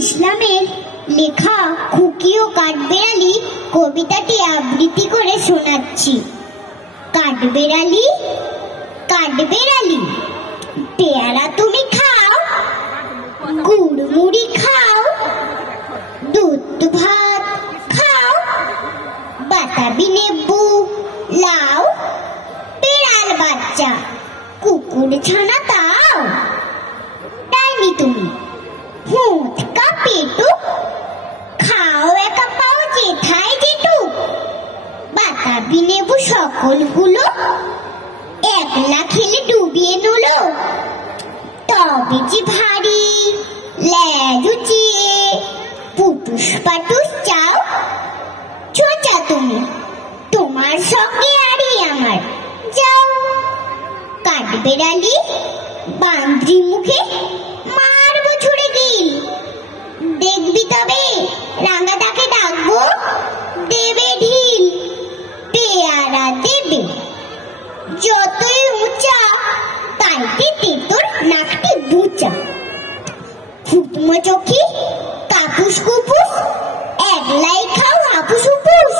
ইসলামের লেখা খুকি ও কাঠবেড়ালি কবিতাটি আবৃত্তি করে শোনাচ্ছি। কাঠবেড়ালি, কাঠবেড়ালি, পেয়ারা তুমি খাও, গুড় মুড়ি খাও, দুধ ভাত খাও, বাতাবি লেবু লাও, বিড়াল বাচ্চা কুকুর ছানা দাও। ডাইনি তুমি হুঁত কা পেটুক, খাও একা পাও যেথায় যেটুক। বাতাবি লেবু সকলগুলো একলা খেলে ডুবিয়ে নুলো। তবে যে ভারী ল্যাজ উঁচিয়ে পুটুস পাটুস চাও। ছোচা তুমি, তোমার সঙ্গে আরই আমার, যাও। কাঠবেড়ালি বান্দ্রি মুখে মারবো ছুড়ে গিল। দেখবি তবে রাঙাটাকে ডাকবো, দেবে ঢিল। পেয়ারা দেবে যতই উঁচা, তাইতে তেতোর নাকটি বুচা। ফুটমো চোখি কাপুস কুপুস, একলাই খাও হাপুস উপুস।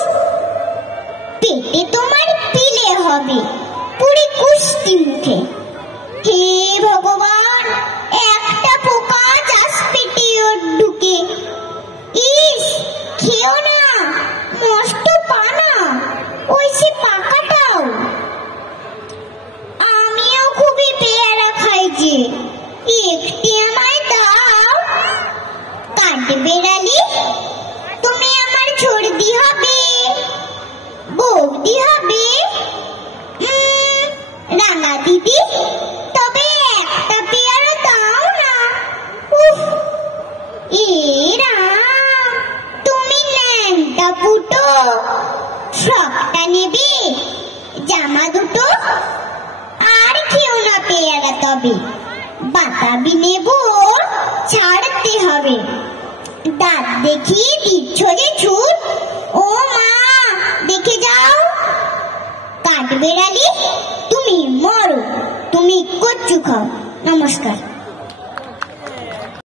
পেটে তোমার পিলে হবে পুরি কুষ্টি মুখে। হে ভগবান, একটা পোকা চাষ পেটে ওর ঢুকে। ইস, খেও না, নষ্ট পানা, ওই সে পাকাটাও। আমিও খুবই পেয়ারা খাই যে, একটি আমায় দাও। কাঠবেড়ালি তুমি আমার ছর্দি হবে, বৌদি হবে। রাঙা দিদি তবে একটা পেয়ারা দাও না। উফ, এ রাম, তুমি ন্যাংটা ফুটো। ফ্রকটা নেবে, জামা দুটো, আর খেও না পেয়ারা তবে। বাতাবি নেবো ছাড়তে হবে। দাঁত দেখিয়ে দিচ্ছ যে ছুট, ও মা দেখে যাও। কাঠবেড়ালি তুমি মরো, তুমি কচু খাও। নমস্কার।